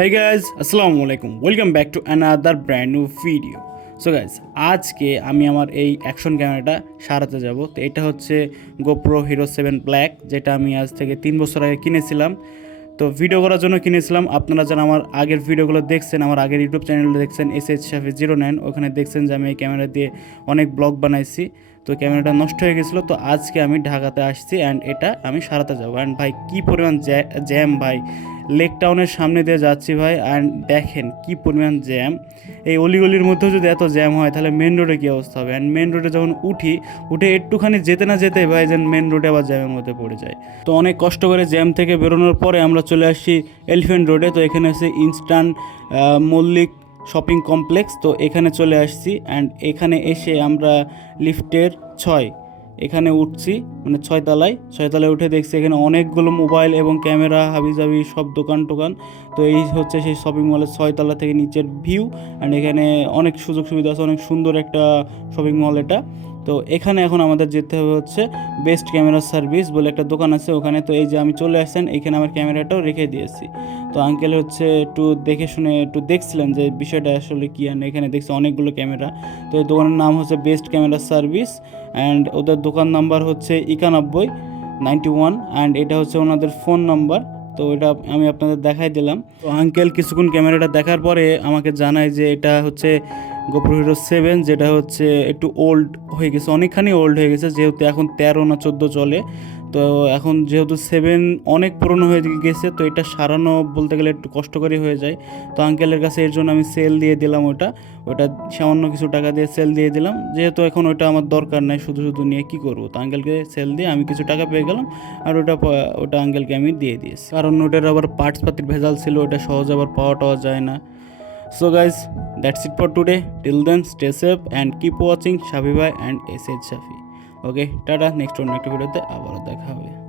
Hey guys, আসসালামু আলাইকুম, welcome back to another brand new video. So guys, আজকে আমি আমার এই অ্যাকশন ক্যামেরাটা সারাতে যাব। তো এটা হচ্ছে গোপ্রো হিরো 7 ব্ল্যাক, যেটা আমি আজ থেকে 3 বছর আগে কিনেছিলাম। তো ভিডিও করার জন্য কিনেছিলাম। আপনারা যারা আমার আগের ভিডিওগুলো দেখছেন, আমার আগের ইউটিউব চ্যানেলে দেখছেন SH Shafi 09, ওখানে দেখছেন যে আমি এই ক্যামেরা দিয়ে অনেক ব্লগ বানাইছি। তো ক্যামেরাটা নষ্ট হয়ে গেছিলো, তো আজকে আমি ঢাকাতে আসছি অ্যান্ড এটা আমি সারাতে যাবো। অ্যান্ড ভাই কী পরিমাণ জ্যাম ভাই, লেক টাউনের সামনে দিয়ে যাচ্ছি ভাই, অ্যান্ড দেখেন কি পরিমাণ জ্যাম। এই অলিগলির মধ্যেও যদি এত জ্যাম হয় তাহলে মেন রোডে কী অবস্থা হবে। অ্যান্ড মেন রোডে যখন উঠে একটুখানি যেতে না যেতে ভাই যেন মেন রোডে আবার জ্যামের মধ্যে পড়ে যায়। তো অনেক কষ্ট করে জ্যাম থেকে বেরোনোর পরে আমরা চলে আসছি এলিফ্যান্ট রোডে। তো এখানে আছে ইনস্ট্যান্ট মল্লিক শপিং কমপ্লেক্স। তো এখানে চলে আসছি অ্যান্ড এখানে এসে আমরা লিফটের 6 এখানে উঠছি, মানে 6 তলায় উঠে দেখছি এখানে অনেকগুলো মোবাইল এবং ক্যামেরা হাবিজাবি সব দোকান টোকান। তো এই হচ্ছে সেই শপিং মলের 6 তলা থেকে নিচের ভিউ। অ্যান্ড এখানে অনেক সুযোগ সুবিধা আছে, অনেক সুন্দর একটা শপিং মল এটা। তো এখানে এখন আমাদের যেতে হবে হচ্ছে বেস্ট ক্যামেরা সার্ভিস বলে একটা দোকান আছে ওখানে। তো এই যে আমি চলে আসছেন, এখানে আমার ক্যামেরাটাও রেখে দিয়েছি। তো আঙ্কেল হচ্ছে একটু দেখে শুনে একটু দেখছিলেন যে বিষয়টা আসলে কী। আর এখানে দেখছি অনেকগুলো ক্যামেরা। তো এই দোকানের নাম হচ্ছে বেস্ট ক্যামেরা সার্ভিস অ্যান্ড ওদের দোকান নাম্বার হচ্ছে 9191 অ্যান্ড এটা হচ্ছে ওনাদের ফোন নাম্বার। তো এটা আমি আপনাদের দেখাই দিলাম। তো আঙ্কেল কিছুক্ষণ ক্যামেরাটা দেখার পরে আমাকে জানায় যে এটা হচ্ছে গোপ্রো হিরো 7, যেটা হচ্ছে একটু ওল্ড হয়ে গেছে, অনেকখানি ওল্ড হয়ে গেছে, যেহেতু এখন 13 না 14 চলে। তো এখন যেহেতু 7 অনেক পুরনো হয়ে গেছে, তো এটা সারানো বলতে গেলে একটু কষ্টকরই হয়ে যায়। তো আঙ্কেলের কাছে এর জন্য আমি সেল দিয়ে দিলাম, ওটা সামান্য কিছু টাকা দিয়ে সেল দিয়ে দিলাম, যেহেতু এখন ওটা আমার দরকার নাই, শুধু শুধু নিয়ে কী করবো। তো আঙ্কেলকে সেল দিয়ে আমি কিছু টাকা পেয়ে গেলাম আর ওটা আঙ্কেলকে আমি দিয়ে দিয়েছি, কারণ ওটার আবার পার্টস পাতির ভেজাল ছিল, ওটা সহজে আবার পাওয়া যায় না। So guys, that's it for today. Till then, stay safe and keep watching Shafi Bhai and SH Shafi. Okay, tata, next one একটা ভিডিওতে আবারও দেখা হবে।